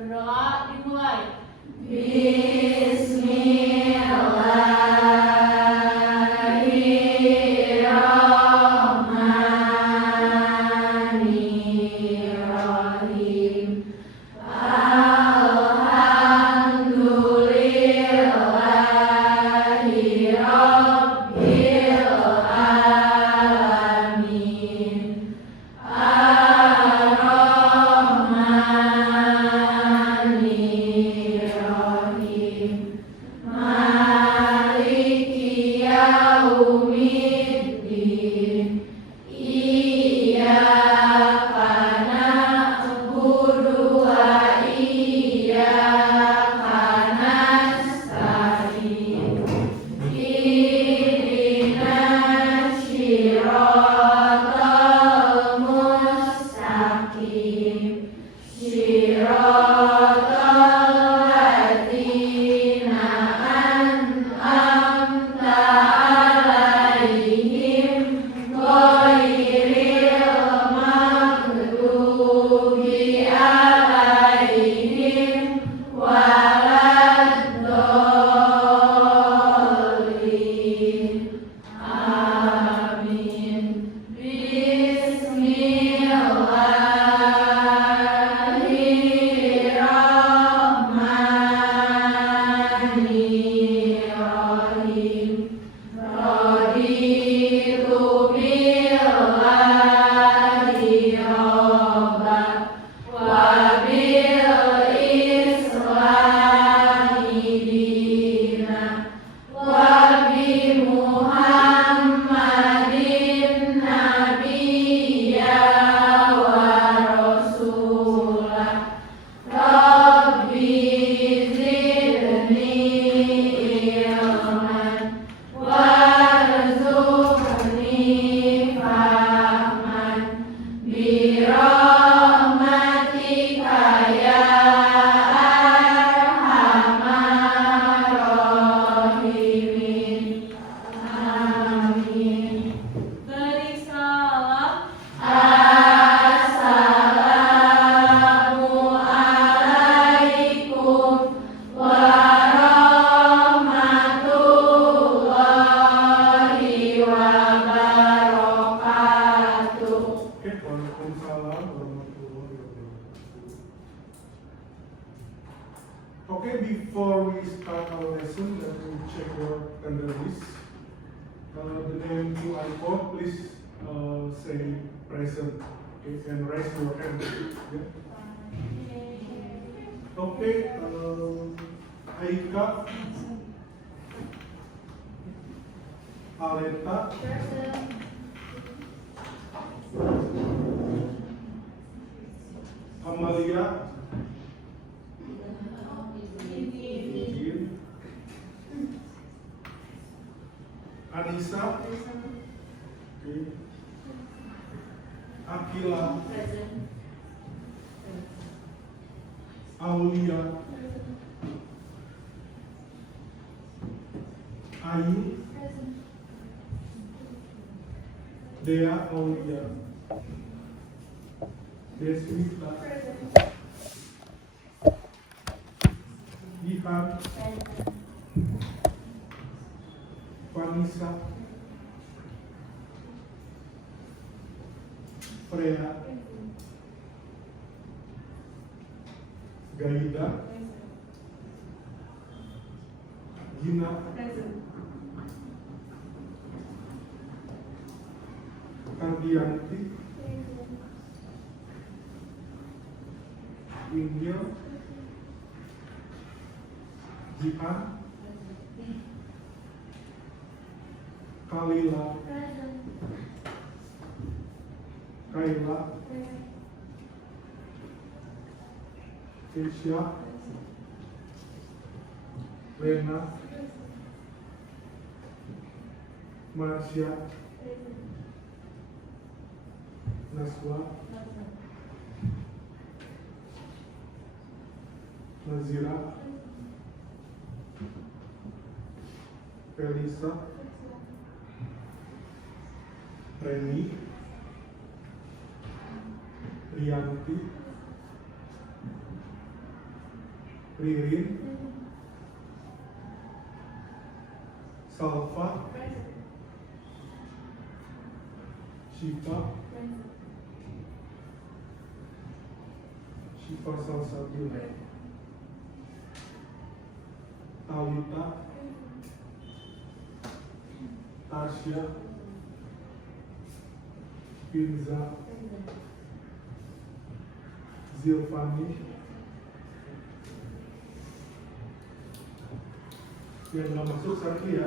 Berdoa dimulai. Bismillahirrahmanirrahim. Alhamdulillahi Rabbil alamin. Ar-Rahmanirrahim. Maliki yaumiddin. Iyyaka na'budu wa iyyaka nasta'in. Ihdinas siratal mustaqim. Siratal ladzina an'amta 'alaihim ghairil maghdubi 'alaihim waladdallin. Amin. Bismillahirrahmanirrahim. Raditu billahi robba wa bil islami dina wa bi Muhammadin nabiyya wa rasulah. Rabbi zidni ilman warzuqni fahman birahmatika ya arhamar rahimin. Amin. Beri salam. Assalamualaikum warahmatullahi wabarakatuh. Okay, Waalaikumsalam warahmatullahi wabarakatuh. Okay, before we start our lesson, let me check your attendance list. The name QR code, please say present. Okay, and raise your hand. Yeah. Okay, Aika, Aleta, Amalia, Izin, Anissa, okay. Akila, Aulia, Ayu, Dea Aulia, Deswita, Ihan, Vanessa, Freya, Gaida, Gina, Ardianti, India, Jihan, Kalila, Kaila, Keisha, Lena, Marsha, Naswa, Nazira, Felisa, Reni, Rianti, Ririn, Salva, Shiva, Shiva Salsabila, Talita, Tasya, Pinza, Zilfani, yang nggak masuk Sakti ya.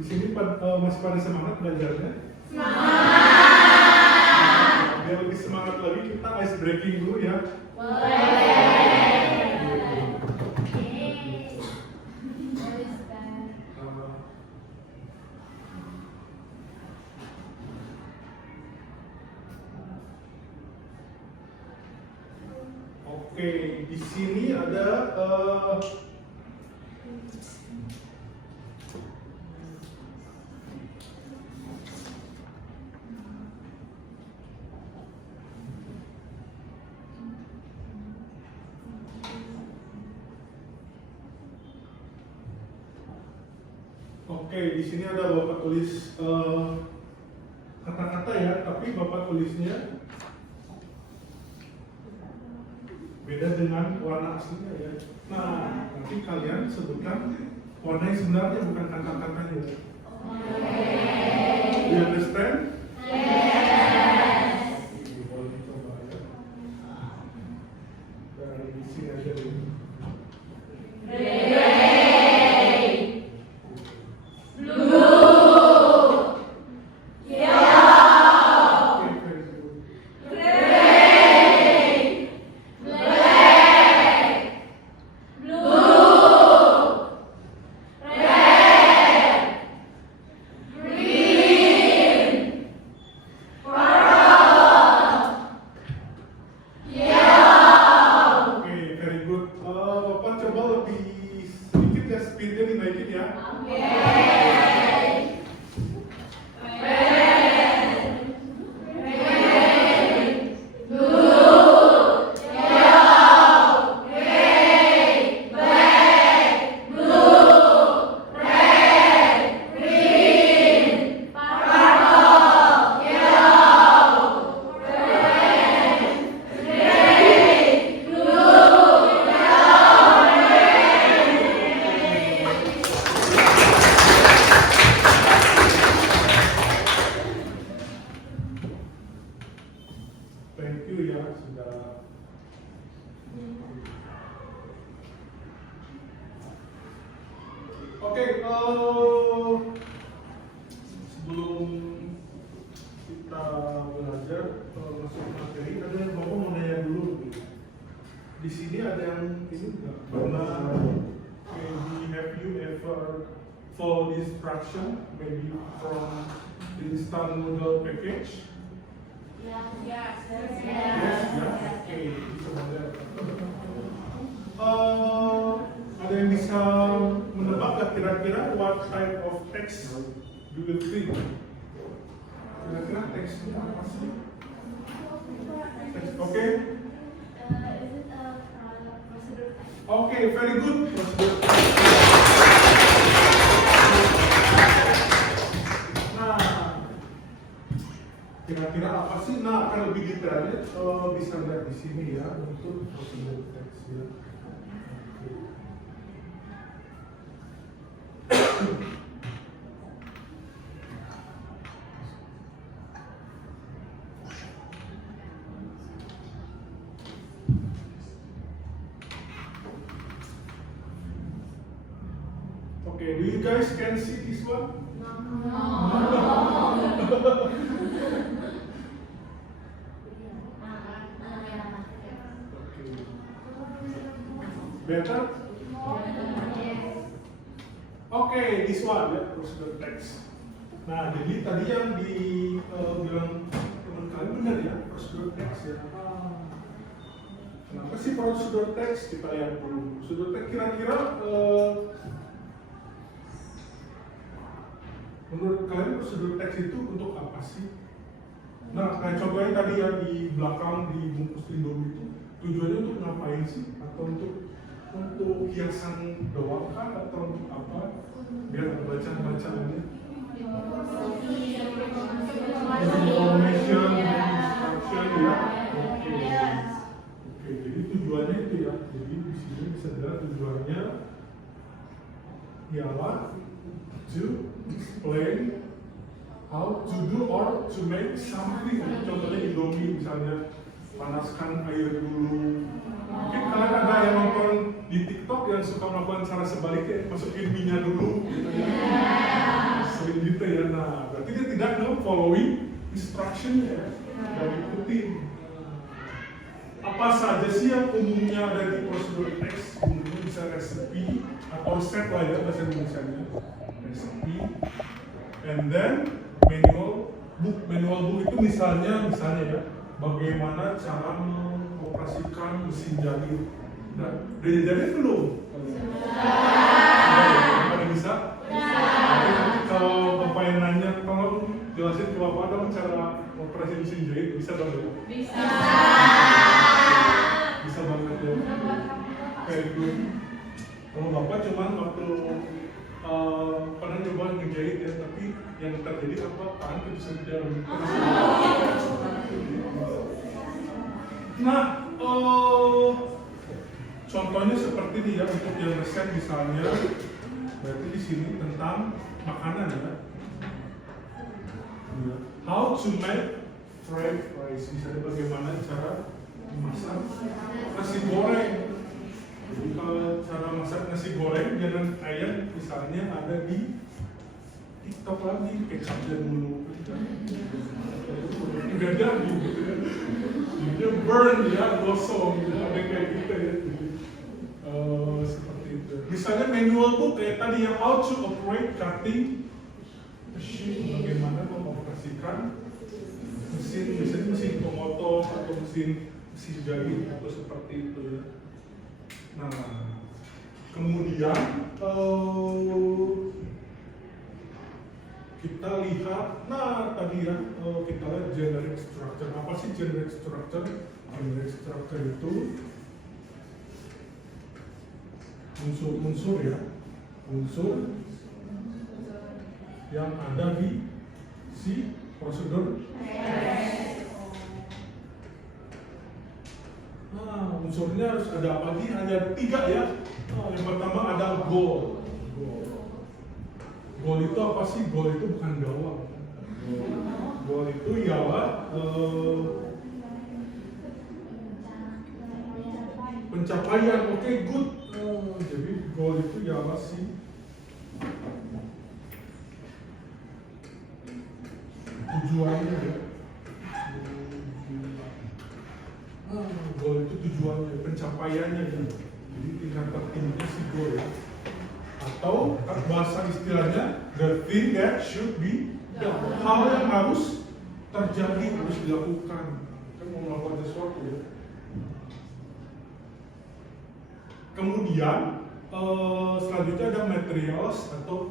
Di sini masih pada semangat belajarnya? Semangat! Biar lebih semangat lagi kita ice breaking dulu ya. Oke, di sini ada di sini ada Bapak tulis kata-kata ya, tapi Bapak tulisnya beda dengan warna aslinya ya. Nah, nanti kalian sebutkan warna yang sebenarnya, bukan kata-katanya. Do you understand? Boleh coba ya. Dari sini aja dulu. Sebelum kita belajar masuk materi, ada yang mau nanya dulu. Di sini ada yang ini nggak pernah? Maybe have you ever follow the instruction maybe from the instant noodle package? Yes. Okay, bisa belajar. Ada yang bisa menebak nggak kira-kira what type of text do you think? Kira-kira teksnya apa sih? Oke? Oke, very good. Nah, kira-kira apa sih? Nah, akan lebih detailnya bisa lihat di sini ya untuk prosedur teks ya. Okay, do you guys can see this one? Okay. Better? Okay, this one ya, prosedur text. Nah, jadi tadi yang bilang teman kalian benar ya, prosedur text ya. Kenapa sih prosedur text? Kita lihat dulu. Prosedur text kira-kira menurut kalian prosedur teks itu untuk apa sih? Nah, kayak contohnya tadi ya di belakang di bungkus Indomie itu tujuannya untuk ngapain sih? Atau untuk hiasan doang kan? Atau untuk apa? Biar baca-bacaannya information, instruction ya. Oke, jadi tujuannya itu ya. Jadi di sini bisa dilihat tujuannya ialah to explain how to do or to make something. Contohnya Indomie misalnya, panaskan air dulu. Mungkin kalian ada yang nonton di TikTok yang suka melakukan cara sebaliknya, masukin minyak dulu gitu ya. Sering gitu ya. Nah, berarti dia tidak following instruction ya, dan ikutin. Apa saja sih yang umumnya ada di prosedur teks? Umumnya bisa resepi atau resep lah ya bahasa Indonesianya. Recipe, and then manual book. Manual book itu misalnya ya, bagaimana cara mengoperasikan mesin jahit. Nah, udah jadi belum? Sudah bisa? Nanti kalau bapak yang nanya, tolong jelasin ke bapak dong cara operasi mesin jahit, bisa dong ya? Bisa. Bisa banget ya. Kayak gitu. Kalau bapak cuman waktu pernah coba ngejahit ya, tapi yang terjadi apa? Tangan kebisa-bisa. Nah, contohnya seperti ini ya, untuk yang resep misalnya, berarti di sini tentang makanan ya. How to make fried rice, misalnya bagaimana cara memasak nasi goreng. Jadi kalau cara masak nasi goreng jangan kayak misalnya ada di TikTok lagi, kecapnya dulu. Udah jadi gitu ya. Dia burn ya, gosong gitu, ada kayak gitu ya. Seperti itu. Misalnya manual book kayak tadi yang how to operate cutting machine, bagaimana mengoperasikan mesin pemotong atau mesin jahit atau seperti itu ya. Nah, kemudian kita lihat, nah tadi ya kita lihat generic structure. Apa sih generic structure? Generic structure itu unsur-unsur ya, unsur yang ada di si prosedur. Nah, unsurnya harus ada apa sih? Hanya 3 ya. Nah, yang pertama ada goal. Goal itu apa sih? Goal itu bukan gawang. Goal itu ialah pencapaian. Oke, good. Jadi goal itu ialah si tujuannya ya. Goal itu tujuannya, pencapaiannya ya. Jadi tingkat tertingginya si goal ya. Atau bahasa istilahnya the thing that should be done. Hal yang harus terjadi, harus dilakukan. Kan mau melakukan sesuatu ya. Kemudian selanjutnya ada materials atau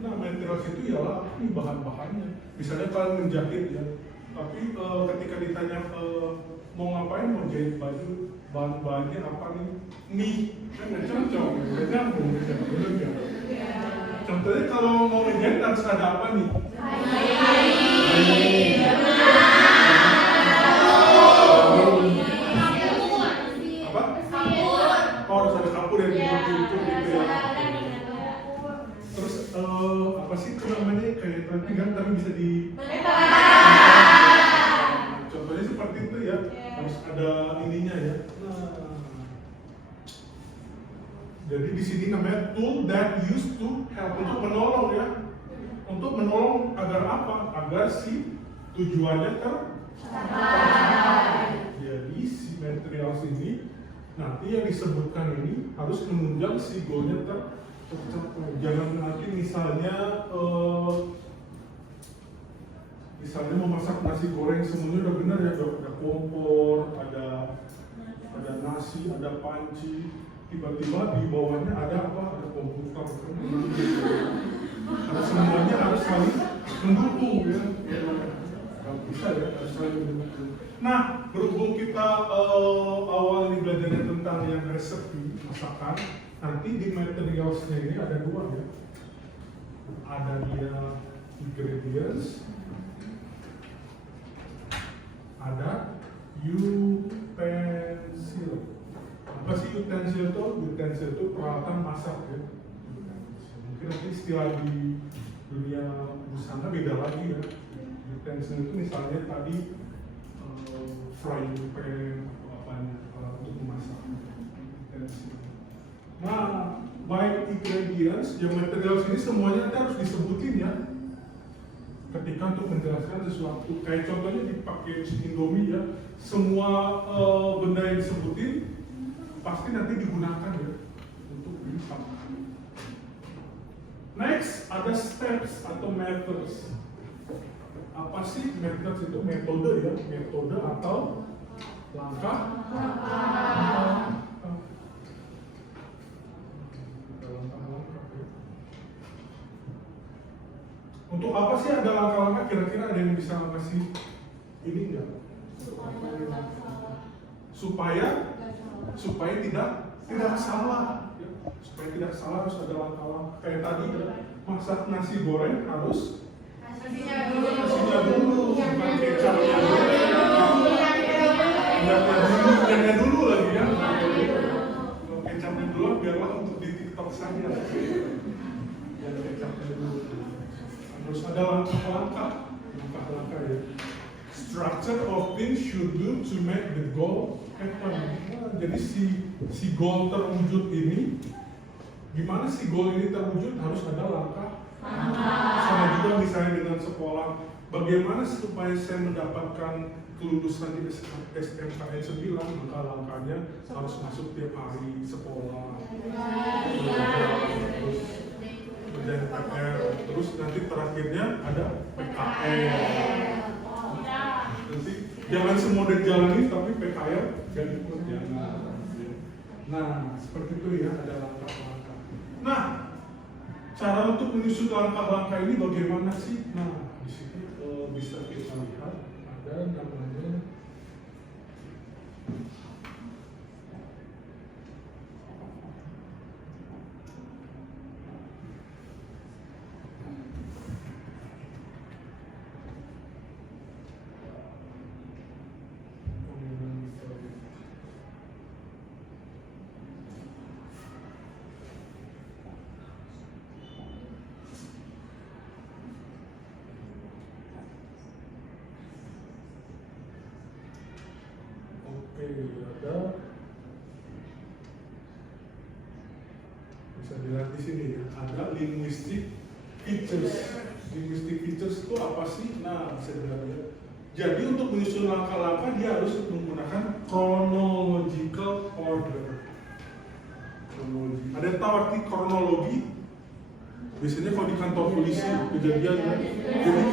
materials itu ialah ini bahan-bahannya. Misalnya kalian menjahit ya, tapi ketika ditanya mau ngapain, mau jahit baju, bahan-bahannya apa nih? Mie, kan nggak cocok, nggak nyambung, bener nggak? Contohnya kalau mau ngejahit harus ada apa nih? Apa? Oh, harus ada kapur yang diukur gitu ya. Terus apa sih itu namanya, kayak tadi kan tapi bisa di contohnya seperti itu ya, harus ada ininya ya. Nah, Jadi di sini namanya tool that used to help, untuk menolong ya. Untuk menolong agar apa? Agar si tujuannya tercapai. Jadi si materials ini nanti yang disebutkan ini harus menunjang si goalnya tercapai. Jangan nanti misalnya memasak nasi goreng semuanya udah benar ya, ada kompor, ada nasi, ada panci, tiba-tiba di bawahnya ada apa? Ada komputer, karena semuanya harus saling mendukung ya. Gak bisa ya, harus saling mendukung. Nah, berhubung kita awal ini belajarnya tentang yang resepi masakan, nanti di materialsnya ini ada dua ya. Ada dia ingredients, ada utensil. Apa sih utensil itu? Utensil itu peralatan masak ya. Mungkin nanti istilah di dunia busana beda lagi ya. Utensil itu misalnya tadi frying pan untuk memasak. Utensil. Nah, baik ingredients, yang material ini semuanya harus disebutin ya. Ketika untuk menjelaskan sesuatu, kayak contohnya di package Indomie ya, semua benda yang disebutin pasti nanti digunakan ya untuk dimasak. Next, ada steps atau methods. Apa sih methods itu? Metode ya, metode atau langkah. Untuk apa sih ada langkah-langkah? Kira-kira ada yang bisa ngasih ini enggak? Supaya tidak salah. Supaya tidak salah harus ada langkah-langkah. Kayak tadi masak nasi goreng harus nasinya dulu, bukan kecapnya dulu lagi ya. Kalau kecapnya dulu biarlah untuk di TikTok saja. Yang kecapnya dulu. Harus ada langkah-langkah ya. Structure of things should do to make the goal happen. Nah, jadi si goal terwujud ini, gimana si goal ini terwujud harus ada langkah. Sama juga misalnya dengan sekolah, bagaimana supaya saya mendapatkan kelulusan di SMKN 9, langkah-langkahnya harus masuk tiap hari sekolah. Dan PR, terus nanti terakhirnya ada PKL. Nanti jangan semua udah jalanin tapi PKL gak ikut jangan. Nah seperti itu ya, ada langkah-langkah. Nah cara untuk menyusun langkah-langkah ini bagaimana sih? Nah di sini bisa kita lihat ada namanya ada bisa dilihat di sini ya, ada linguistic features. Linguistic features itu apa sih? Nah bisa dilihat ya. Jadi untuk menyusun langkah-langkah dia harus menggunakan chronological order. Kronologi. Ada yang tahu arti kronologi? Biasanya kalau di kantor polisi kejadian ya. Jadi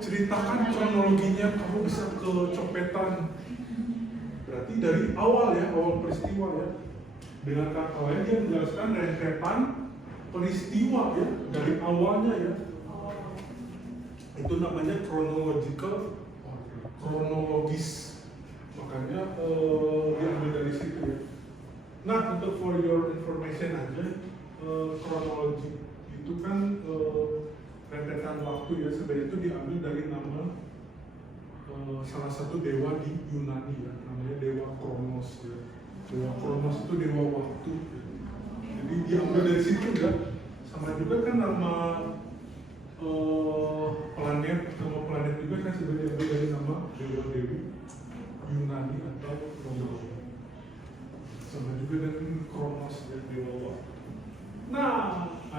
ceritakan kronologinya kamu bisa kecopetan. Berarti dari awal ya, awal peristiwa ya. Dengan kata lain dia menjelaskan rentetan peristiwa ya, dari awalnya ya. Itu namanya chronological order, kronologis. Makanya diambil dari situ ya. Nah, untuk for your information aja, kronologi itu kan rentetan waktu ya, sebenarnya itu diambil dari nama salah satu dewa di Yunani ya, namanya dewa Kronos ya. Dewa Kronos itu dewa waktu ya. Jadi diambil dari situ ya. Sama juga kan nama planet juga kan sebenarnya diambil dari nama dewa dewi Yunani atau Kronos. Sama juga dengan Kronos ya, dewa waktu.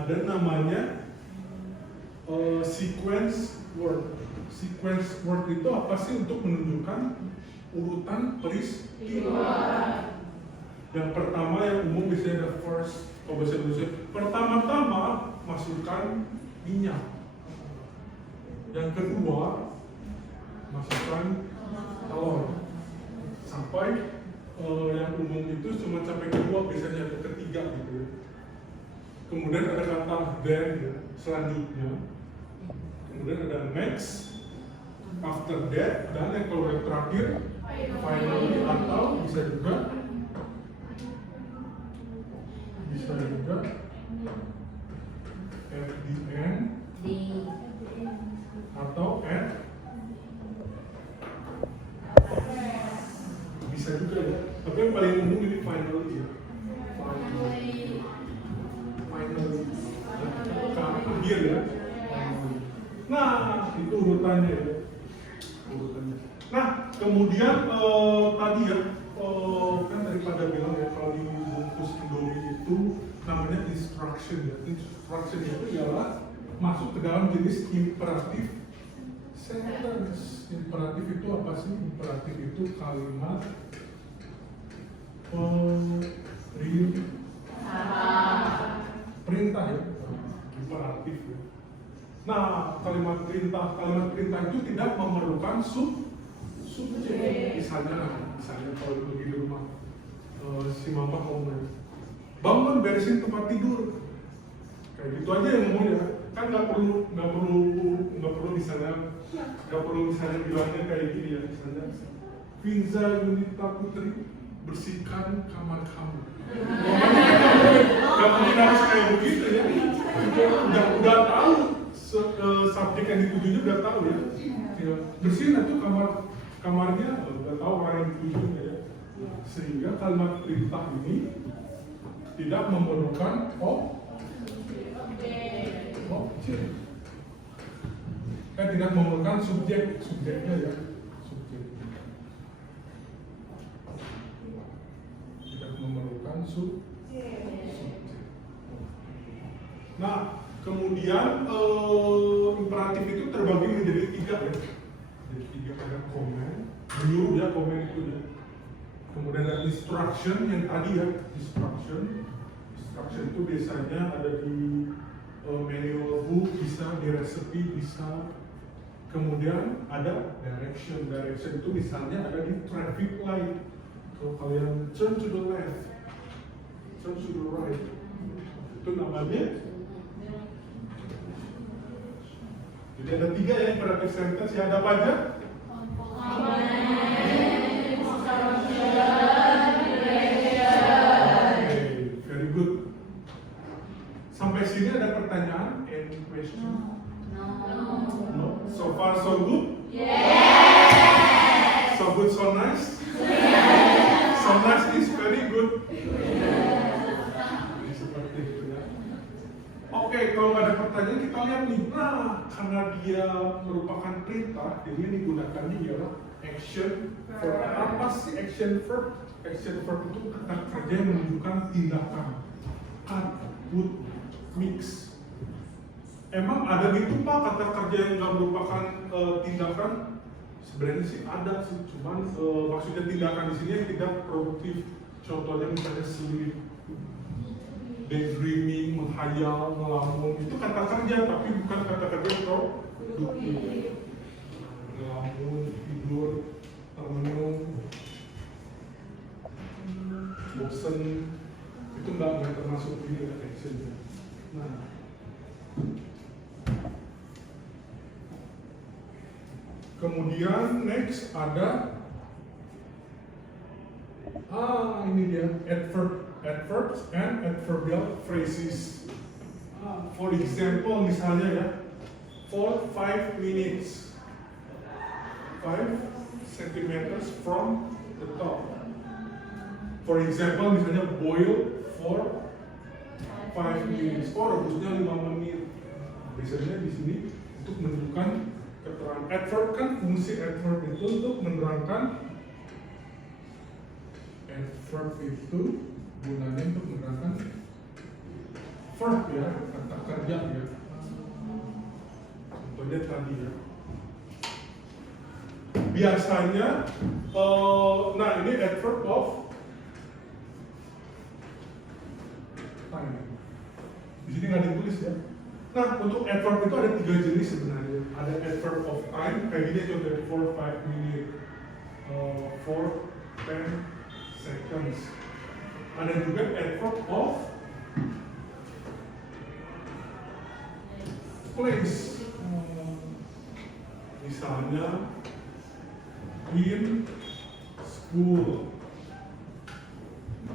ada namanya sequence word. Sequence word itu apa sih? Untuk menunjukkan urutan peristiwa. Yang pertama yang umum biasanya ada first, kalau bahasa Indonesia pertama-tama masukkan minyak. Yang kedua masukkan telur. Sampai yang umum itu cuma sampai kedua, biasanya ada ketiga gitu ya. Kemudian ada kata then ya, selanjutnya. Kemudian ada next, after that, dan yang kalau yang terakhir finally, atau bisa juga at the end atau at, bisa juga ya. Tapi yang paling umum ini finally ya. Finally. Akhir ya. Nah, itu urutannya ya. Urutannya. Nah, kemudian tadi ya, kan daripada bilang ya kalau di bungkus Indomie itu namanya instruction ya. Instruction itu ialah masuk ke dalam jenis imperatif sentence. Imperatif itu apa sih? Imperatif itu kalimat perintah ya. Imperatif ya. Nah, kalimat perintah itu tidak memerlukan subjek. Misalnya kalau pergi di rumah, si mama ngomong, bangun beresin tempat tidur, kayak gitu aja yang ngomongnya. Kan nggak perlu misalnya bilangnya kayak gini ya, misalnya Vinza Yunita Putri bersihkan kamar kamu. Nggak mungkin harus kayak begitu ya. Udah tahu subjek yang ditujunya, udah tahu ya. Bersihin itu kamarnya, udah tahu orang yang ditujunya ya. Sehingga kalimat perintah ini tidak memerlukan objek. Tidak memerlukan subjeknya ya. Tidak memerlukan subjek. Nah, kemudian imperatif itu terbagi menjadi tiga ya. Jadi tiga, ada komen, menyuruh ya, komen itu ya. Kemudian ada instruction yang tadi ya, instruction itu biasanya ada di manual book, bisa di resepi, bisa. Kemudian ada direction itu misalnya ada di traffic light. Kalau kalian turn to the left, turn to the right, itu namanya. Jadi ada tiga ya imperative sentence, ya ada apa aja? Very good. Sampai sini ada pertanyaan? Any question? No. So far so good? Yes. So good, so nice? Yes. So nice is very good. Seperti itu ya. Oke, kalau ada pertanyaan kita lihat nih. Nah, karena dia merupakan perintah, jadi yang digunakannya ialah action verb. Apa sih action verb? Action verb itu kata kerja yang menunjukkan tindakan. Cut, put, mix. Emang ada gitu Pak kata kerja yang nggak merupakan tindakan? Sebenarnya sih ada sih, cuman maksudnya tindakan di sini yang tidak produktif. Contohnya misalnya sleep, daydreaming, menghayal, ngelamun, itu kata kerja tapi bukan kata kerja produktif. Ngelamun, tidur, termenung, bosen, itu nggak termasuk ini action. Nah, kemudian next ada ini dia adverbs and adverbial phrases. For example, misalnya ya, for 5 minutes, 5 centimeters from the top. For example, misalnya boil for 5 minutes. Oh, rebusnya 5 menit. Biasanya di sini untuk menunjukkan keterangan. Adverb kan fungsi adverb itu untuk menerangkan. Adverb itu gunanya untuk menerangkan verb ya, kata kerja ya. Contohnya tadi ya. Biasanya, nah ini adverb of time. Di sini nggak ditulis ya. Nah, untuk adverb itu ada 3 jenis sebenarnya. Ada adverb of time, kayak gini contohnya 4, 5 minutes, 4, 10 seconds. Ada juga adverb of place. Misalnya in school,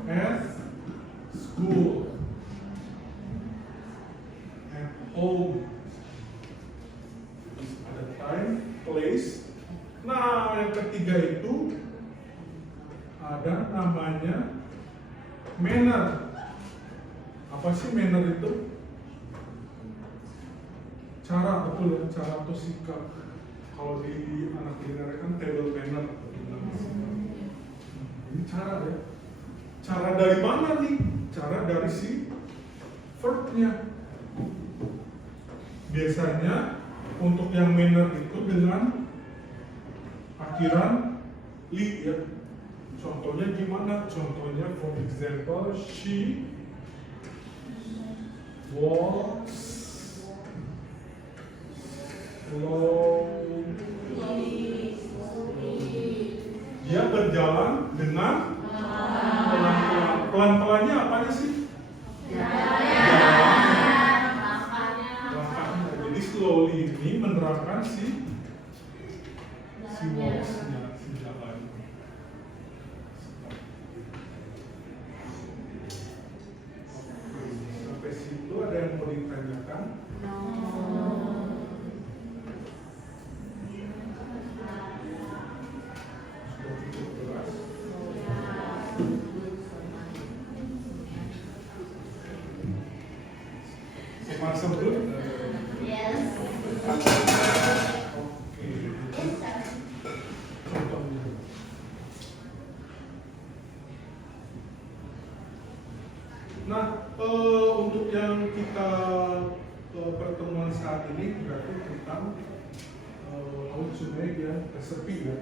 at school, at home. Ada time, place. Nah, yang ketiga itu ada namanya manner. Apa sih manner itu? Cara, betul ya, cara atau sikap. Kalau di anak kuliner kan table manner. Ini cara ya. Cara dari mana nih? Cara dari si verbnya. Biasanya untuk yang manner itu dengan akhiran li ya. Contohnya gimana? Contohnya for example, she walks dia berjalan dengan pelan-pelan. Pelan-pelannya apanya sih? Langkahnya. Jadi slowly ini menerapkan si walks-nya, si jalan. Sampai situ ada yang mau ditanyakan? Sebut? Yes. Oke. Contohnya. Nah, untuk yang kita pertemuan saat ini berarti tentang how to make ya resepi ya.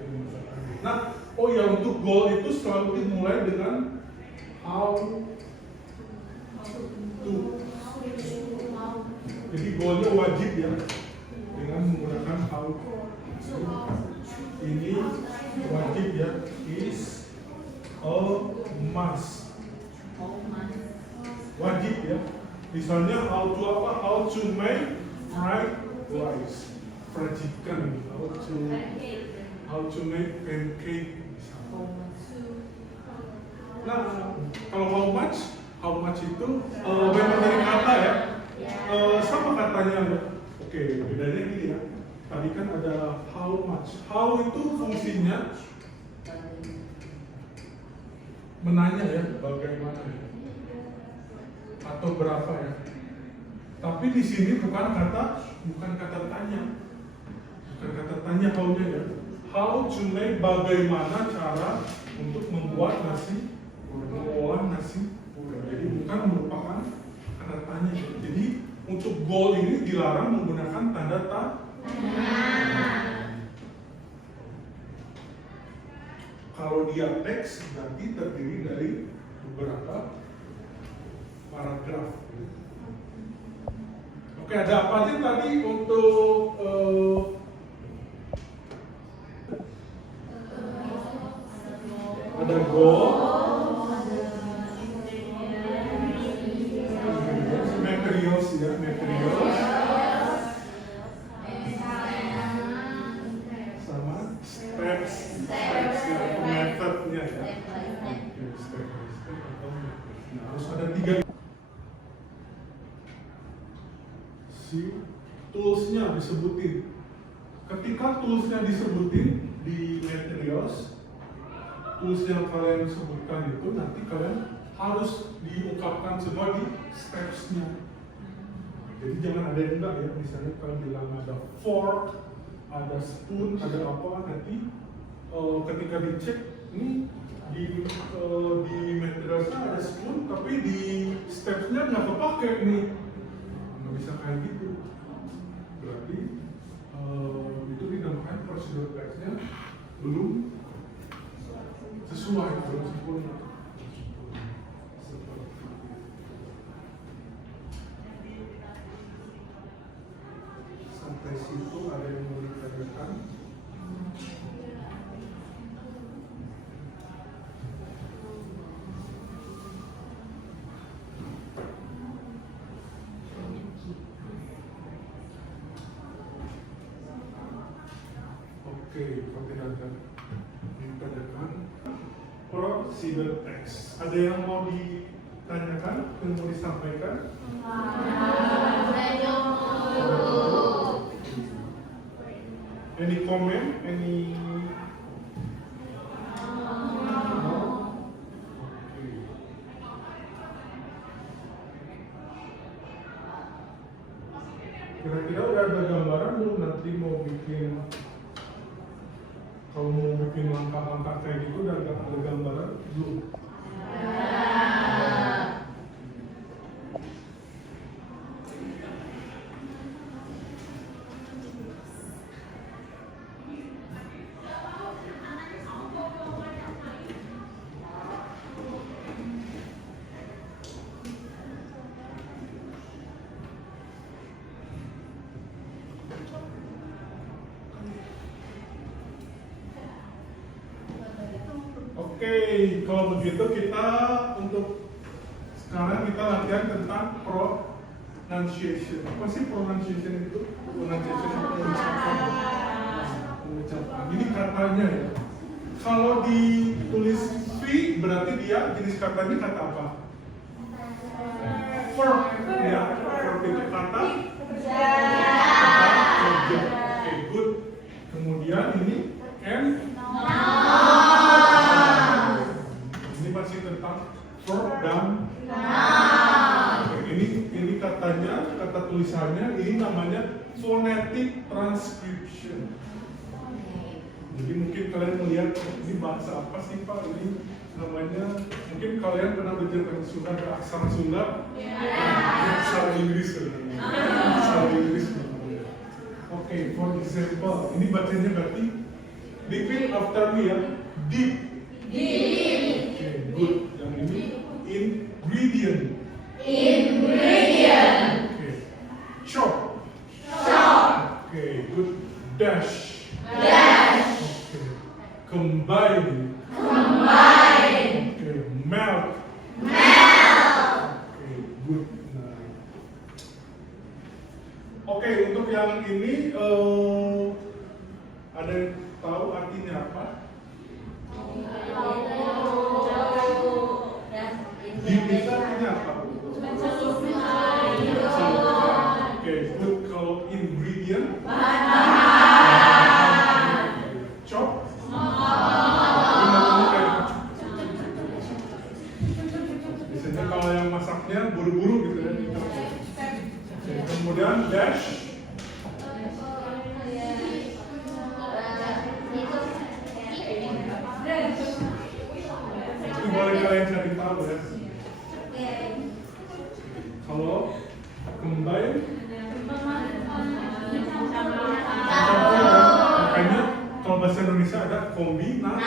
Nah, oh ya untuk goal itu selalu dimulai dengan how to. Jadi goalnya wajib ya dengan menggunakan how. Ini wajib ya, is a must. Wajib ya. Misalnya how to apa? How to make fried rice. Racikan. How to make pancake. Nah, kalau how much itu memang dari kata ya. Sama katanya ya. Oke, bedanya gini ya. Tadi kan ada how much. How itu fungsinya menanya ya, bagaimana ya. Atau berapa ya. Tapi di sini bukan kata tanya. Bukan kata tanya how-nya ya. How to make, bagaimana cara untuk membuat nasi, mengolah nasi. Jadi bukan merupakan kata tanya. Jadi untuk goal ini dilarang menggunakan tanda Kalau dia teks berarti terdiri dari beberapa paragraf. Oke, ada apa aja tadi untuk ada goal, materials ya, materials, sama steps ya, methodnya ya. Oke, step by step atau method. Nah, harus ada 3. Si toolsnya disebutin. Ketika toolsnya disebutin di materials, tools yang kalian sebutkan itu nanti kalian harus diungkapkan semua di steps-nya. Jadi jangan ada yang enggak ya. Misalnya kalau bilang ada fork, ada spoon, ada apa, nanti ketika dicek ini di materialsnya ada spoon, tapi di stepsnya nggak kepake nih, nggak bisa kayak gitu. Berarti itu dinamakan prosedur teksnya belum sesuai, belum sempurna. Sampai situ ada yang mau ditanyakan? Oke, kalau tidak ada ditanyakan, prosedur teks. Ada yang mau ditanyakan, yang mau disampaikan? Any comment? Any? Kira-kira udah ada gambaran belum nanti mau bikin, kalau mau bikin langkah-langkah kayak gitu udah ada gambaran belum? Oke, kalau begitu kita untuk sekarang kita latihan tentang pronunciation. Apa sih pronunciation itu? Pronunciation itu pengucapan. Ini katanya ya. Kalau ditulis V berarti dia jenis katanya kata apa? Verb ya. Verb itu kata kerja. Oke, good. Kemudian ini and masih tentang verb dan ini katanya, kata tulisannya ini namanya phonetic transcription. Jadi mungkin kalian melihat ini bahasa apa sih Pak? Ini namanya, mungkin kalian pernah belajar bahasa Sunda, ada aksara Sunda, aksara Inggris aksara Inggris. Oke, for example, ini bacanya berarti repeat after me ya, deep. Good. Yang ini ingredient. Okay. Chop. Okay. Good. Dash. Okay. Combine. Okay. Melt. Okay. Good. Nah. Oke, untuk yang ini ada yang tahu artinya apa? Itu artinya apa? Oke, good. Kalau ingredient, chop, biasanya kalau yang masaknya buru-buru gitu ya. Kemudian dash, itu boleh kalian cari tahu ya. Kalau combine, makanya kalau bahasa Indonesia ada kombinasi.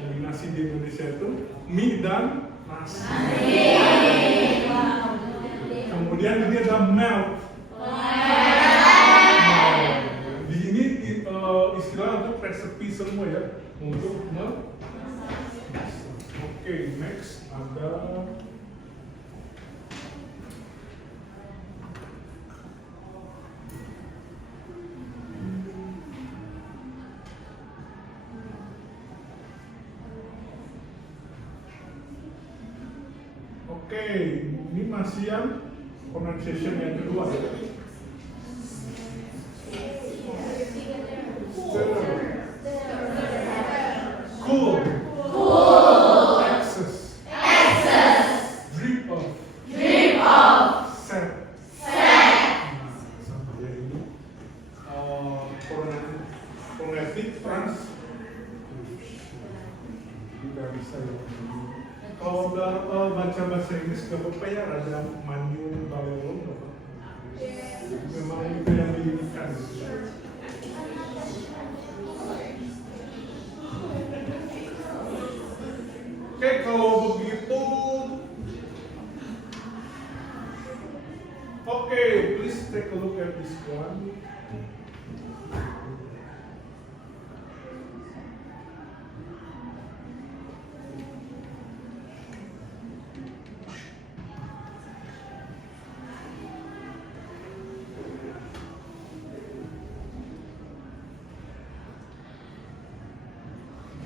Kombinasi di Indonesia itu mie dan nasi. Kemudian ini ada melt. Di ini istilah untuk resepi semua ya, untuk Oke, next ada Oke, ini masih yang pronunciation yang kedua ya. Cool. Access. Drip off. Set. Sampai ya ini phonetic transcription. Tidak bisa ya. Kalau udah baca bahasa Inggris gak apa-apa ya, ada manyung, balelong, gak apa-apa. Memang itu yang diinginkan. Oke, kalau begitu, oke, please take a look at this one.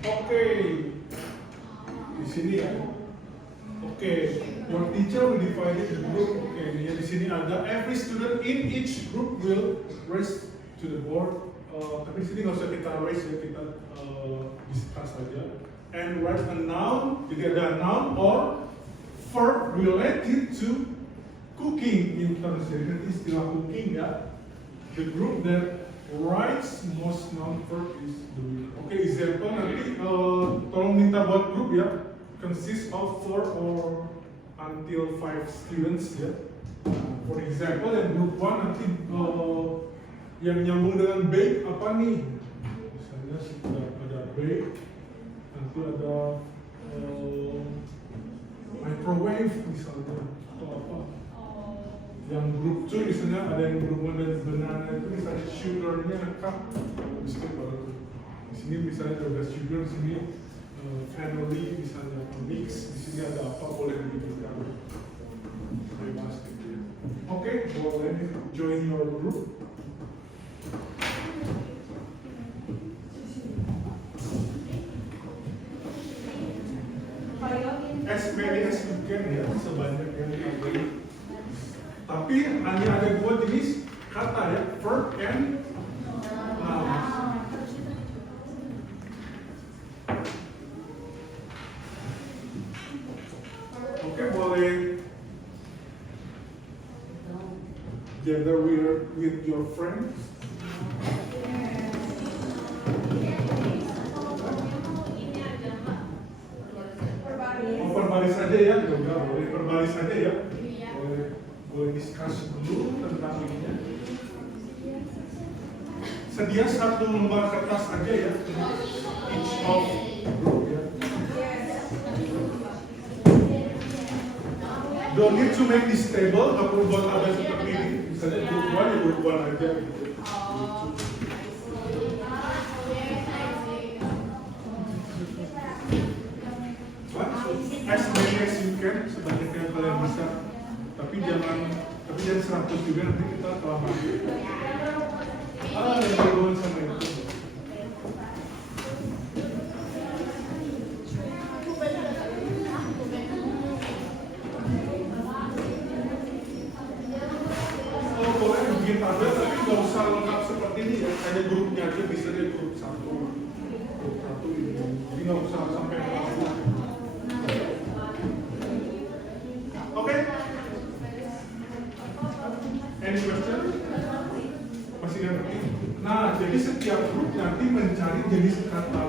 Oke, di sini ya. Oke, your teacher will divide it in group. Oke, ya di sini ada every student in each group will raise to the board. Tapi di sini nggak usah kita raise ya, kita discuss saja. And write a noun. Jadi ada noun or verb related to cooking. Ini nanti istilah cooking ya. The group that writes most noun verb is the winner. Oke, example nanti tolong minta buat grup ya. Consists of 4 or until 5 students ya. For example, yang group 1 nanti yang nyambung dengan bake apa nih? Misalnya sudah ada bake, nanti ada microwave misalnya atau apa. Yang group 2 misalnya ada yang berhubungan dengan banana itu misalnya sugarnya cup, biskuit baru. Di sini misalnya ada sugar, di sini family misalnya mix, di sini ada apa boleh diberikan bebas gitu ya. Oke, boleh join your group. As many as you can ya, sebanyak yang ada. Tapi hanya ada 2 jenis kata ya, verb and nouns. Oke, boleh gather with your friends. Perbaris saja ya, juga boleh perbaris saja ya. Boleh discuss dulu tentang ini. Sedia 1 lembar kertas aja ya, each of group ya. Don't need to make this table, nggak perlu buat ada seperti ini. Misalnya group 1 ya group 1 aja gitu. As many as you can, sebanyak yang kalian bisa. Tapi jangan 100 juga, nanti kita kelamaan. Yang berhubungan sama itu. Boleh bikin tabel, tapi nggak usah lengkap seperti ini ya. Hanya grupnya aja, bisa dia grup 1 ini. Jadi nggak usah sampai lengkap. Oke? Any question? Masih nggak ngerti? Nah, jadi setiap grup nanti mencari jenis kata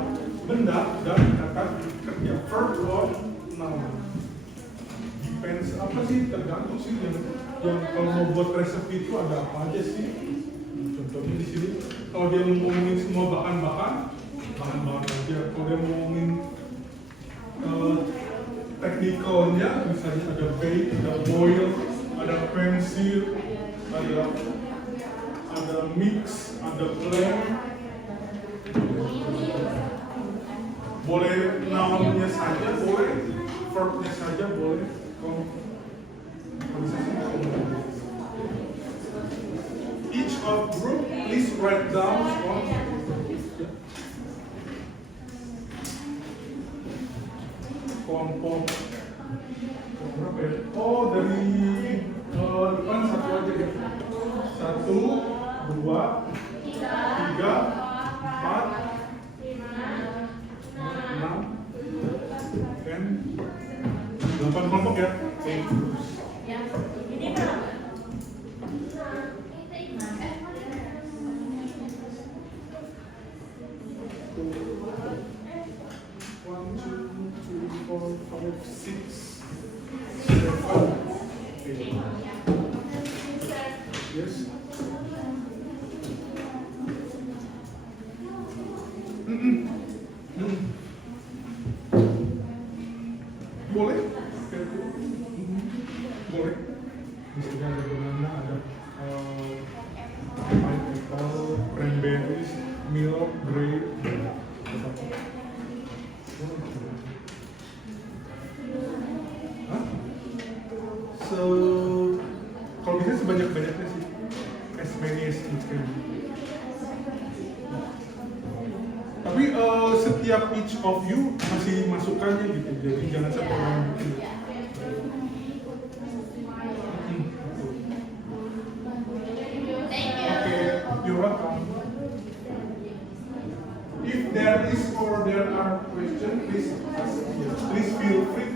benda dan kata kerja verb or noun. Depends apa sih, tergantung sih yang kalau mau buat resep itu ada apa aja sih. Contohnya di sini kalau dia mau ngomongin semua bahan-bahan aja. Kalau dia mau ngomongin teknikalnya, misalnya ada bake, ada boil, ada pensil, ada mix, ada blend. Boleh noun-nya saja, boleh verb-nya saja, boleh. Each of group, please write down on kelompok berapa ya? Oh, dari depan 1 aja ya. 1, 2, 3, 4, 6, dan 8 kelompok ya. Ini berapa? One, two, three. 4, 5, 6, 7, 8. Yes. Boleh? Boleh. Di sini ada banana, ada pineapple, cranberries, milk, grape. Hah? Kalau bisa sebanyak-banyaknya sih. As many as you can. Tapi setiap each of you masih masukannya gitu, jadi jangan satu orang bikin. You're welcome. If there is or there are questions, please ask. Please feel free.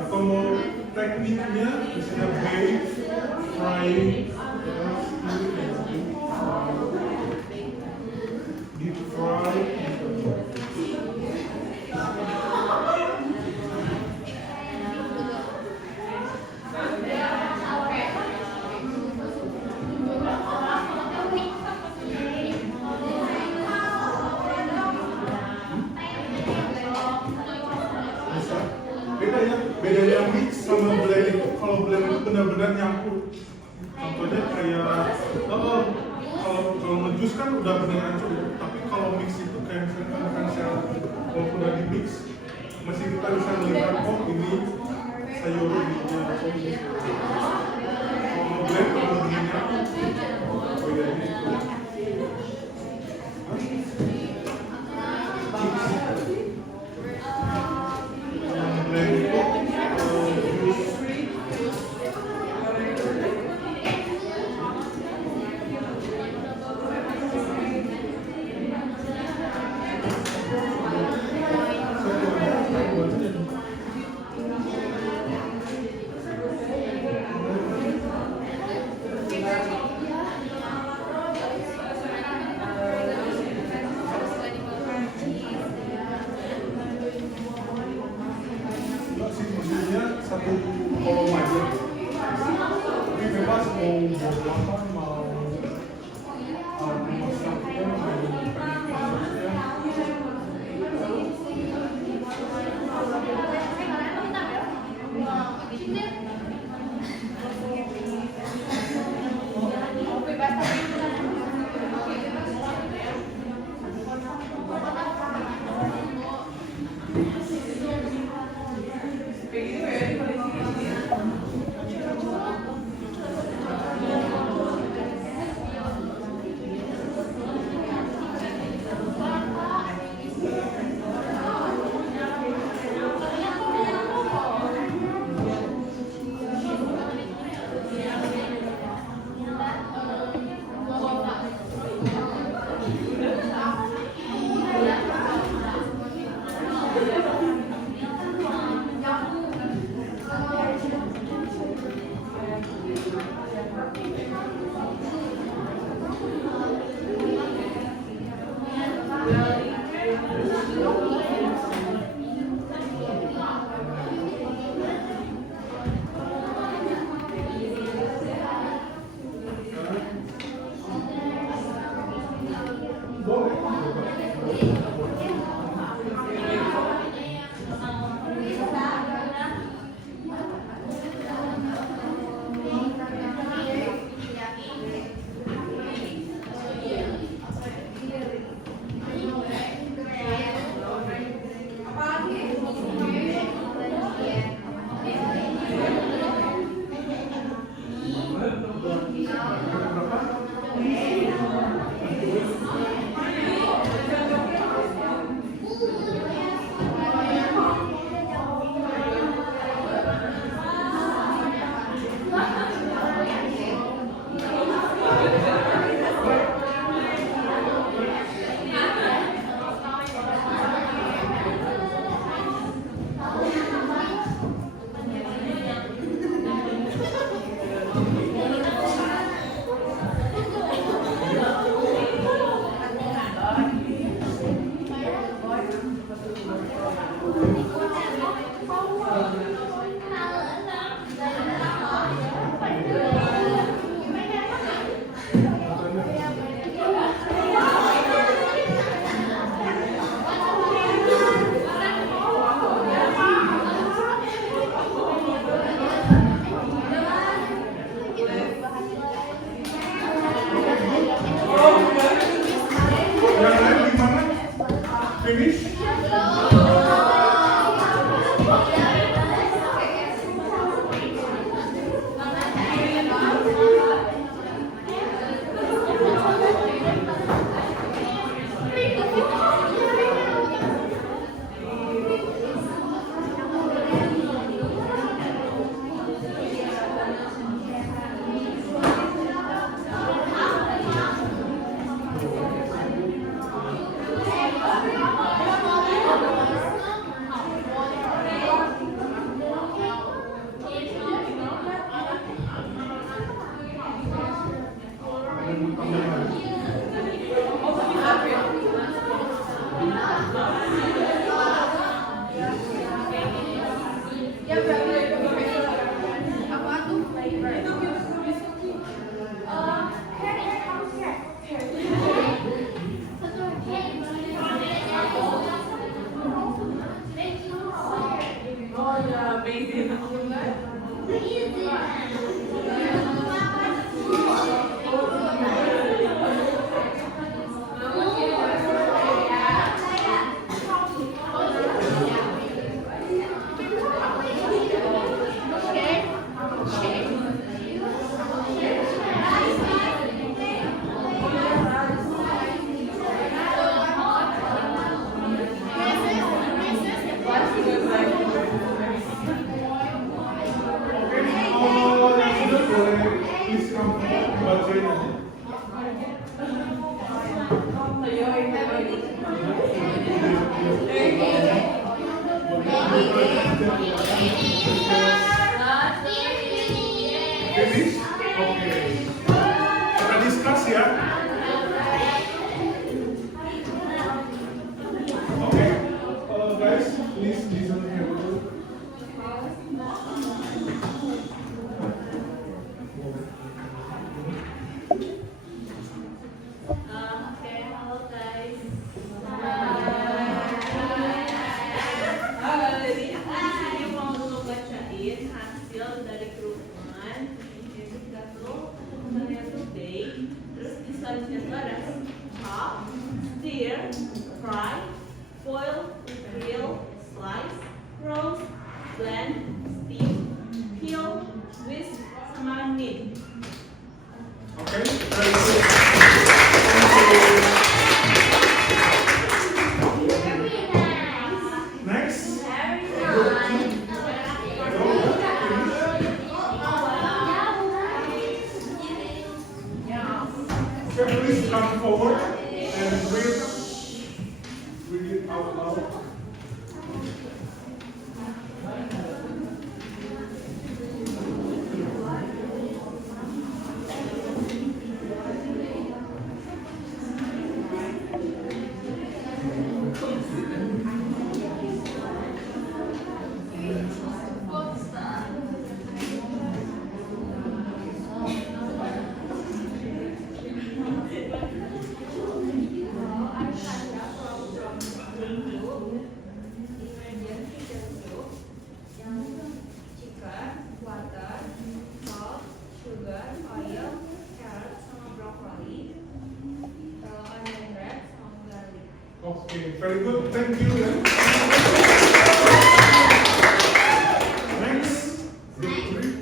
Atau mau tekniknya misalnya bake, frying, deep fry. Bedanya mix sama blend, kalau blend itu benar-benar nyampur. Contohnya kayak kalau ngejus kan udah beneran cukup, tapi kalau mix itu kayak misalnya makan salad, walaupun udah di mix masih kita bisa melihat ini sayur ininya atau ini. Kalau blend benar-benar bedanya itu. Yang blend itu satu kolom aja. Tapi bebas mau buat apa, mau memasaknya, mau pendidikannya. Yang lain gimana? Finish? Finish? Oke. Kita discuss ya. Oke. Guys, please listen carefully. Very good. Thank you. Next. Group 3.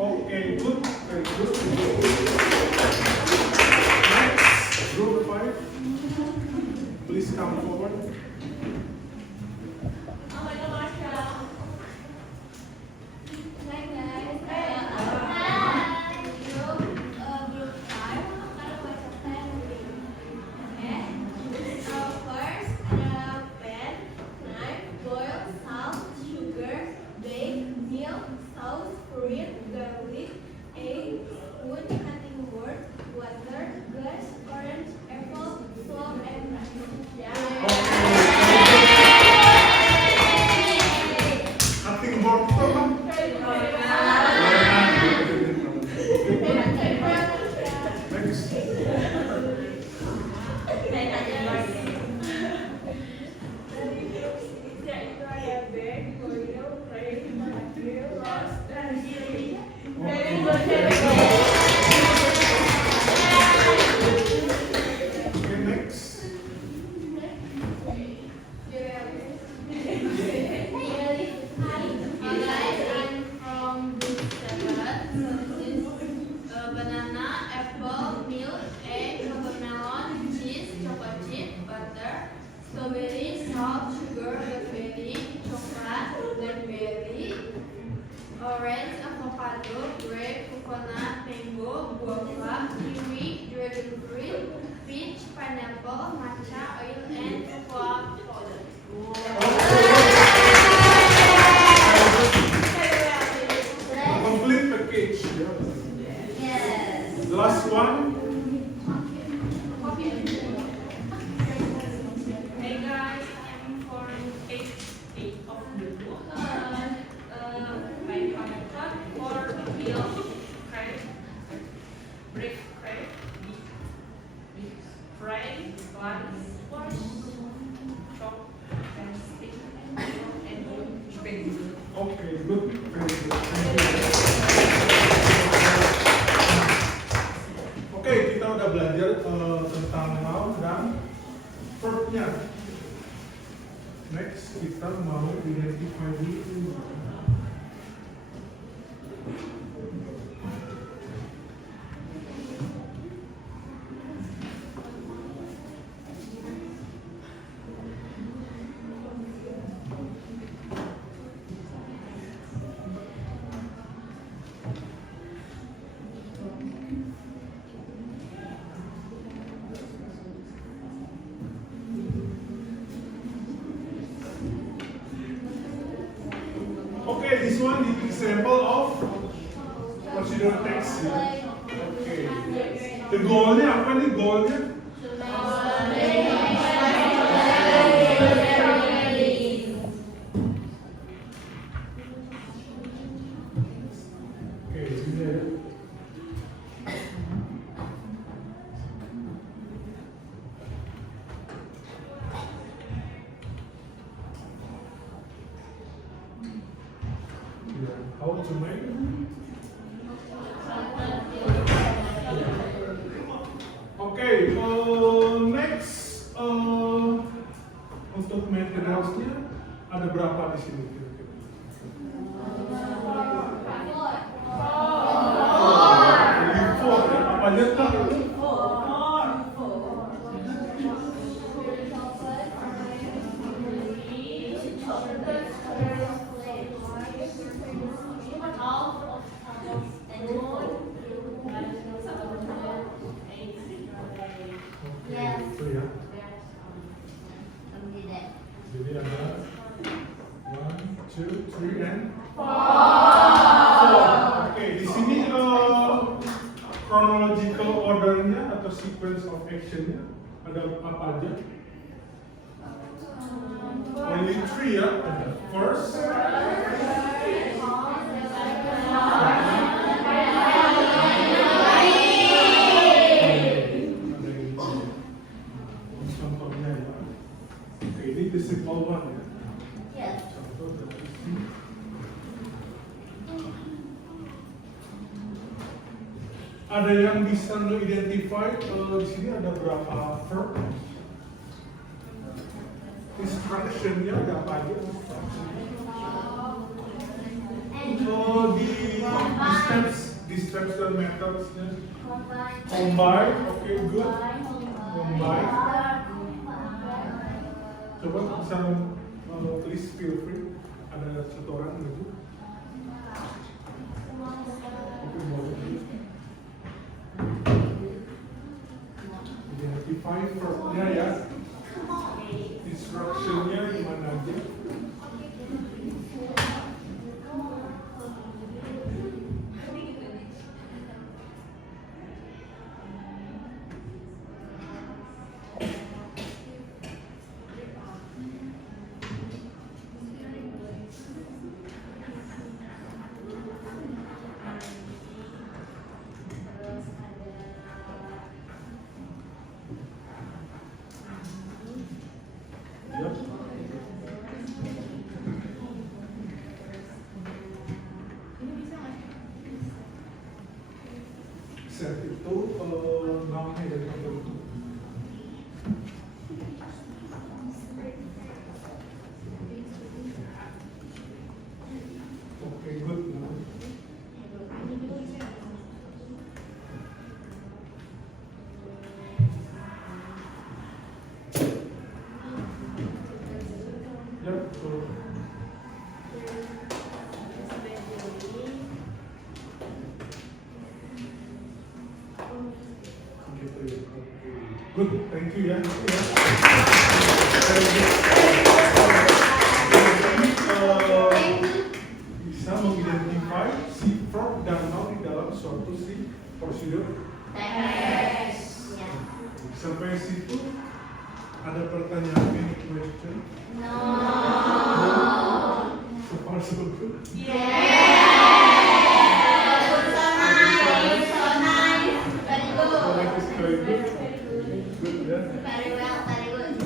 Okay, good. Very good. Next, group 5. Please come forward. Garlic, egg, wood cutting board, water, glass, orange, apple, flour, and rice. Cutting board itu apa? Next. Okay, next. Banana, apple, milk, egg, watermelon, cheese, chocolate chip, butter, strawberry, salt, sugar, blackberry, coklat, blackberry, orange, avocado, grape, coconut, mango, guava, kiwi, dragon fruit, peach, pineapple, matcha, oil, and cocoa powder. Complete package. The last one. Hey guys, I'm from 8 of the book. My contact for milk, crepe, brick crepe, fried, glass, wash, chop, and stick, and baby. Okay, good. Very good. Thank you. Oke, kita udah belajar tentang noun dan verb-nya. Next, kita mau identify dulu. Okay, this one is example of procedural text. Okay. The goalnya apa nih goalnya? Oke, sini ya. Ya. How to make? Oke, next untuk materialsnya ada berapa di sini kira-kira? Four ya, apa aja tuh? Itu ya. Jadi ada 1, 2, 3, and 4. Oke, di sini chronological ordernya atau sequence of actionnya ada apa aja? Only 3 ya. Ada first, contohnya ya. Oke, ini the simple one ya. Contoh dari sini. Ada yang bisa identify di sini ada berapa verb? Instructionnya ada apa aja? Di steps dan methodsnya. Combine, oke, good. Combine. Coba bisa please feel free. Ada satu orang gitu. Oke, boleh. Identify verbnya ya. Instructionnya gimana aja? Set itu namanya dari apa? Oke, good. Ya, betul. Gitu ya. Good, thank you ya. Bisa mengidentify si verb dan noun di dalam suatu si prosedur. Sampai situ ada pertanyaan, any question? So far so good. Very good. Good, yeah. Very well, very good.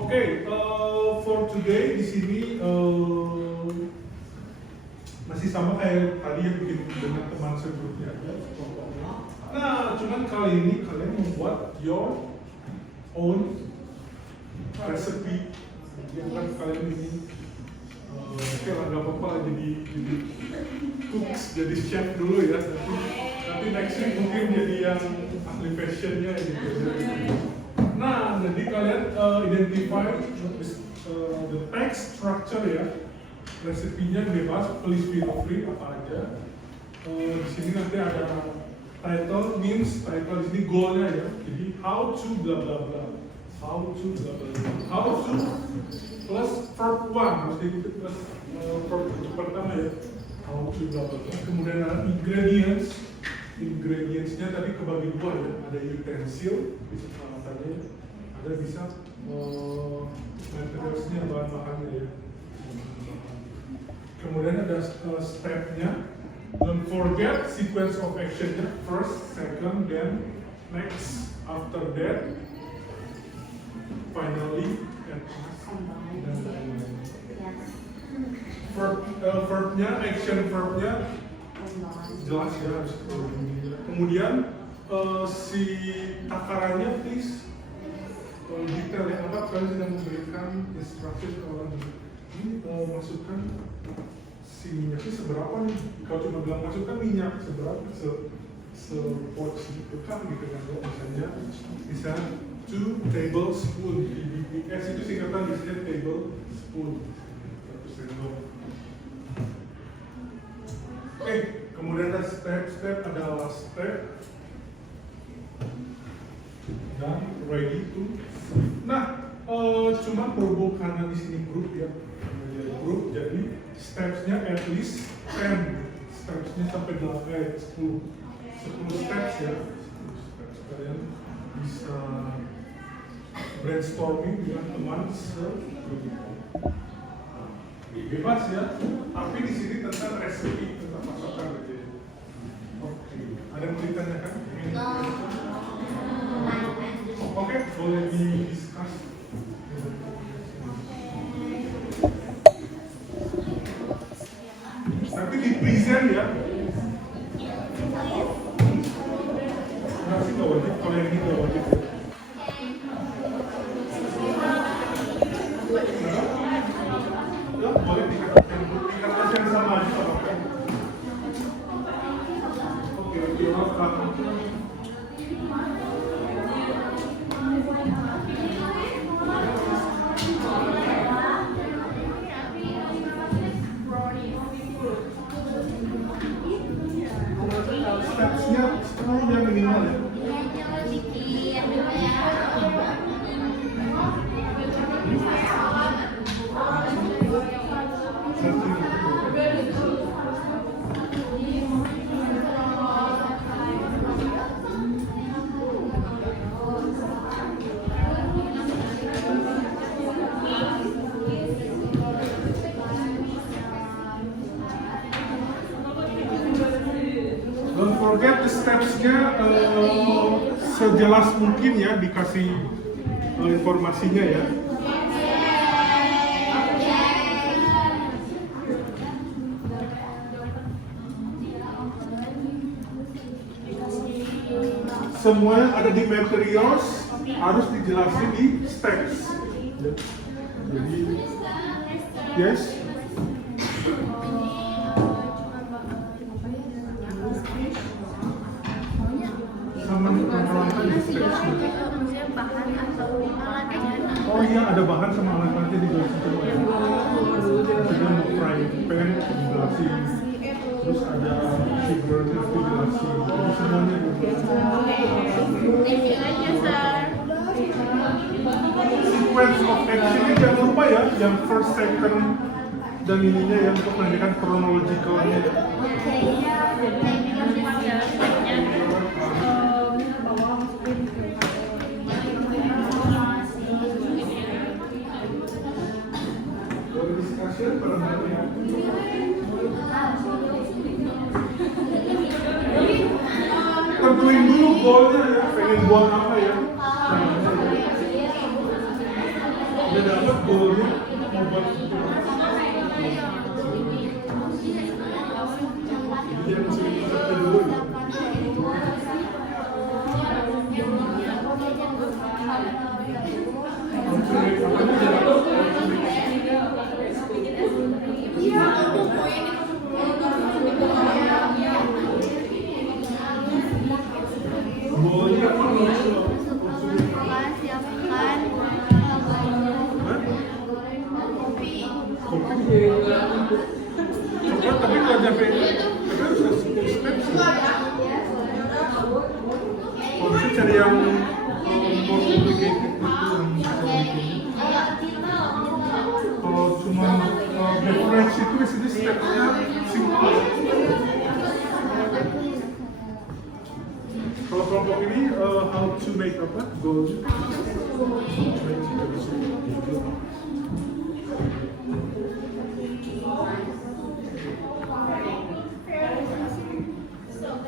Oke, for today di sini masih sama kayak tadi yang bikin dengan teman sebelumnya aja. Nah, cuman kali ini kalian membuat your own recipe. Yang kan kalian ini, oke lah, nggak apa-apa lah jadi cooks, jadi chef dulu ya. Tapi next week mungkin jadi yang ahli fashionnya gitu. Nah, jadi kalian identify the text structure ya. Resepnya bebas, please feel free apa aja. Di sini nanti ada title, means title di sini goalnya ya. Jadi how to bla bla bla, how to bla bla bla, how to plus verb one, harus diikuti plus verb pertama ya. How to bla bla bla. Kemudian ada ingredients, ingredientsnya tadi kebagi dua ya, ada utensil bisa peralatannya, ada bisa materialsnya, bahan-bahannya ya. Kemudian ada stepnya. Don't forget sequence of actionnya, first, second, then next, after that, finally, and last. Verbnya, action verbnya jelas ya harus. Kemudian si takarannya please detail ya, anggap kalian sedang memberikan instruksi ke orang ini, masukkan si minyaknya seberapa nih. Kalau cuma bilang masukkan minyak seberapa, seporsi itu kan gitu kan ya. Misalnya 2 tablespoon, TBS itu singkatan di sini tablespoon. Oke, kemudian ada step-step, ada last step, dan ready to. Nah, cuma berhubung karena di sini grup ya, grup, jadi stepsnya at least 10, stepsnya sampai 10 steps ya. Kalian bisa brainstorming dengan teman bebas ya, tapi di sini tentang resepi, tentang masakan gitu ya. Oke, ada yang mau ditanyakan? Oke, boleh di-discuss. Tapi di present ya. Nah, sih nggak wajib, kalau yang ini nggak wajib ya. Ya, boleh dikatakan sama aja kalau kan. Oke, welcome. Stepsnya 10 yang minimal ya. Don't forget the steps-nya sejelas mungkin ya, dikasih informasinya ya. Semua yang ada di materials harus dijelasin di steps. Jadi, yes. Oh iya, ada bahan sama alat-alatnya dijelasin semua ya. Kita mau fry pan dijelasin, terus ada sugar itu dijelasin, jadi semuanya sequence of action-nya jangan lupa ya, yang first, second, dan ininya yang untuk menandakan chronological-nya. Tentuin dulu goalnya ya, pengen buat apa ya. Udah dapat goalnya, mau buat jadi yang mesti kita dulu. Tapi kalau nyampe harus step harus cari yang more complicated itu yang bisa bikin. Kalau cuma beverage itu biasanya stepnya simple. apa? Gold.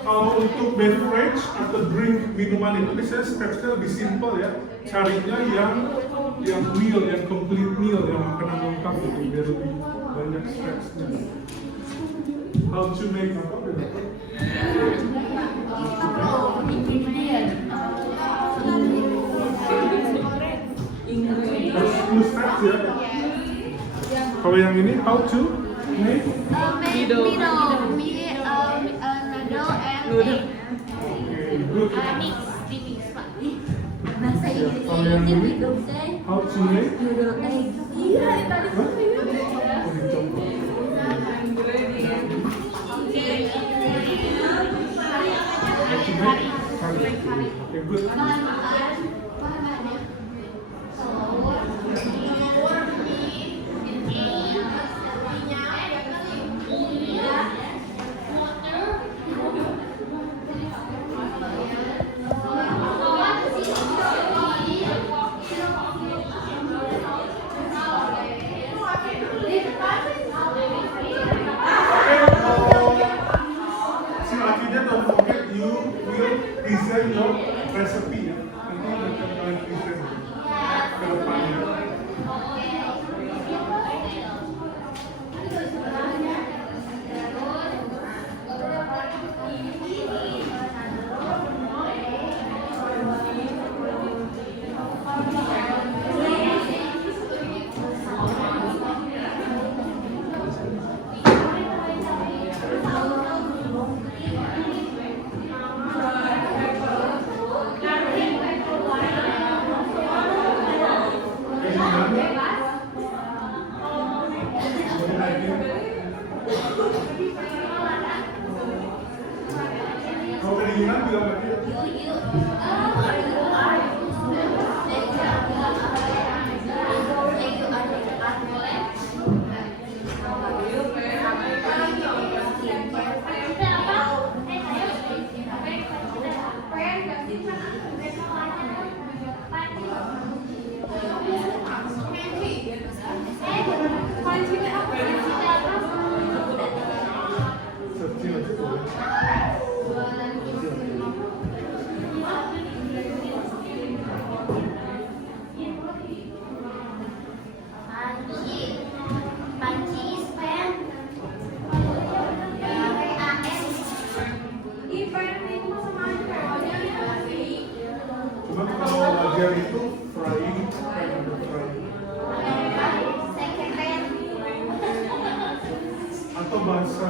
Kalau untuk beverage atau drink minuman itu biasanya stepsnya lebih simple ya. Carinya yang meal, yang complete meal, yang makanan lengkap gitu biar lebih banyak stepsnya. How to make apa? Harus 10 steps ya. Kalau yang ini how to make? Middle and Okay, good. mix, Pak. Bahasa Ya, kalau yang Inggrisnya ini middle say how to make? noodle egg. Iya, tadi Hah? Oh, dicoba. How to make? Curry. Okay, good. Si akhirnya don't forget you will design your recipe ya. Nanti akan kalian present ke depannya. Kalau kedinginan bilang lagi. Searching aja tuh. Panci is pen. Cuma kalau ajar itu frying, ada frying. Atau bahasa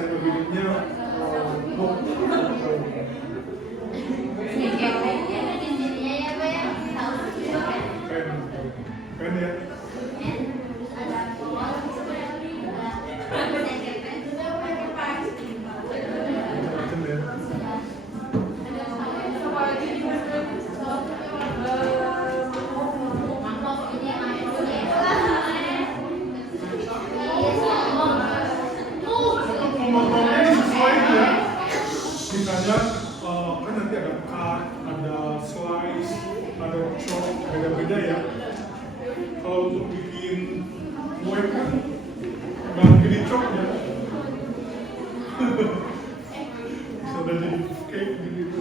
Indonesia cook. Pen ya. Macam ya. Memotongnya sesuai ya. Misalnya kan nanti ada cut, ada slice, ada chop, beda-beda ya. Kalau untuk bikin kue kan nggak mungkin di chop ya. Bisa udah jadi cake gitu.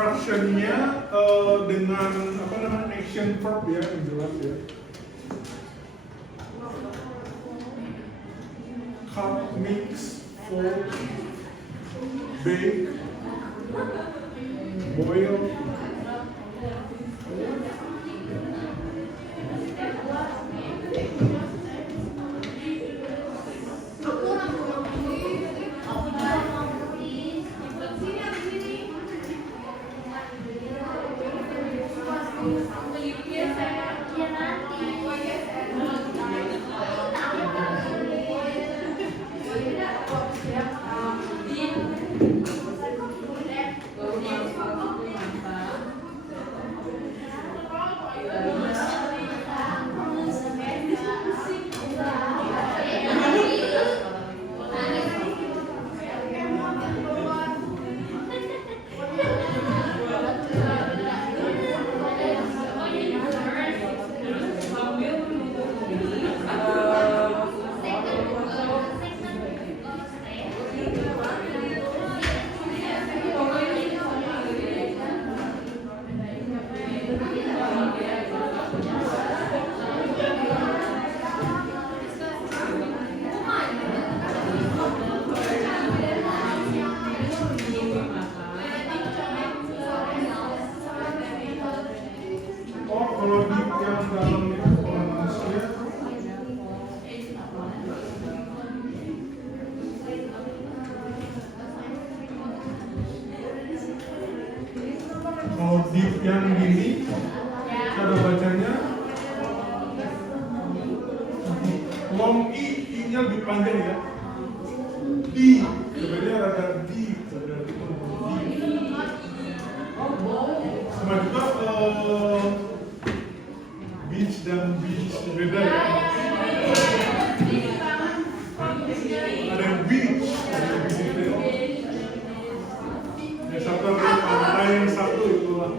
instructionnya dengan apa namanya action verb ya yang jelas ya. Cut, mix, fold, bake, boil. Oh, kalau di yang dalam itu manusia kalau di yang gini cara bacanya long i nya lebih panjang ya. Di sebenarnya ada di sebenarnya itu di. Sama juga beach dan beach beda ya. Ada yang beach, ada yang beach itu. Yang satu ada pantai, yang satu itu lah.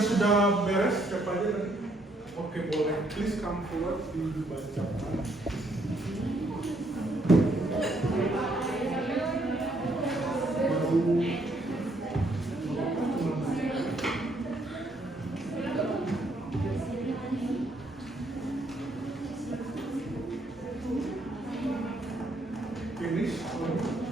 Sudah beres siapa aja tadi? Oke, boleh. Please come forward dibacakan. Finish.